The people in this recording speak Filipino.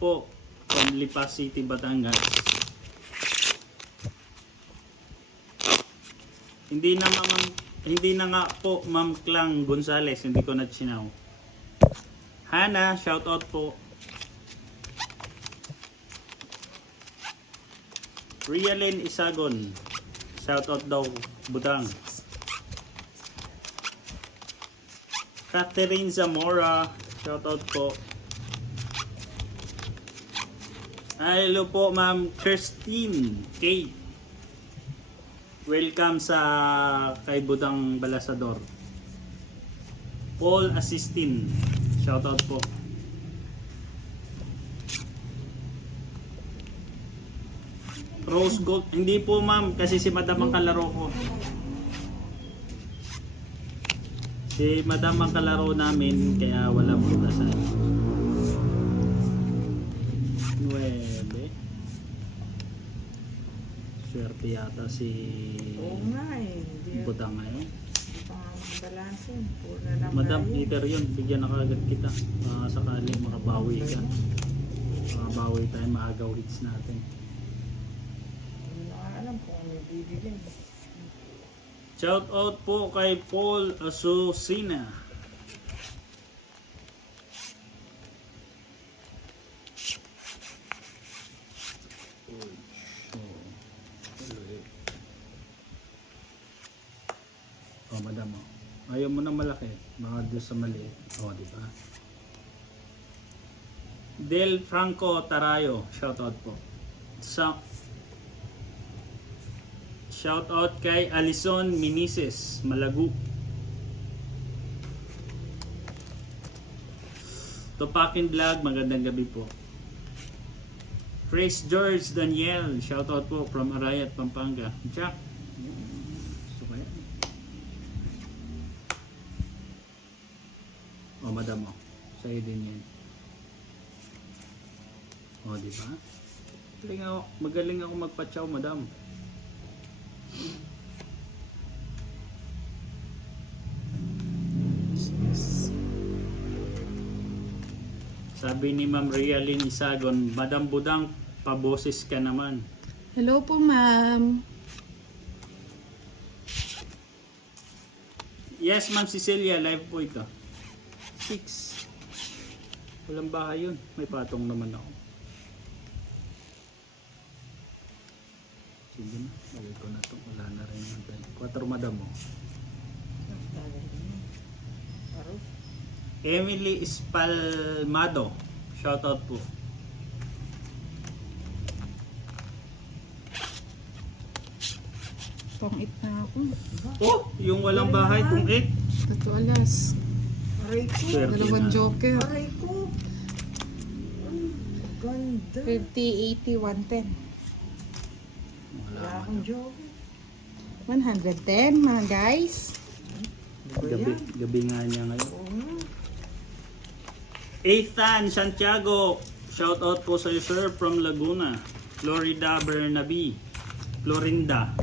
po from Lipa City, Batangas. Hindi na nga po Ma'am Klang Gonzales, hindi ko na sinaw. Hana, shout out po. Rialyn Isagon, shout out daw, Budang. Catherine Zamora, shout out po. Hello po Ma'am Christine Kate. Welcome sa kay Budang Balasador. Paul Assistin, shout out po. Rose Gold, hindi po ma'am kasi si Madam ang kalaro ko. Si Madam ang kalaro namin kaya wala po dasal. 9. Swerte yata si Oo nga eh. Hindi Budang ngayon. balansin. Pura lang Madam, tayo. leader yun. Bigyan na kagad kita. Sakaling makabawi ka. Makabawi tayo, maagaw hits natin. Hindi na alam kung ano bibigyan. Shout out po kay Paul Asusina. Oh, madam. Oh. Ayaw mo na malaki. Mga doon sa maliit. Oh, di ba? Del Franco Tarayo. Shout out po. Shout out kay Alison Minises, Malagu. Topakin Vlog, magandang gabi po. Chris George Daniel, shout out po from Arayat, Pampanga. Jack. Gusto ko yan. Oh, madam mo. Sa'yo din yan. Oh, di ba? Magaling ako magpatsaw, madam. Sabi ni Ma'am Rialyn Isagon, Madam Budang, paboses ka naman. Hello po, ma'am. Yes, Ma'am Cecilia, live po ito. 6. Walang bahay yun. May patong naman ako. Sige na, balik ko na ito. Wala na rin yung 4, madam mo. Emily Espalmado, shout out po. Pang 8 na ako. Oh, yung walang bahay, kung 8. Tato alas. Aray ko. Swerte na. Dalawang joker. Aray ko. Ang ganda. 50, 80, 110. Wala akong joke. 110 mga guys. Gabi nga niya ngayon. Oo nga. Ethan Santiago, shout out po sa iyo sir from Laguna, Florida Bernabe, Florinda.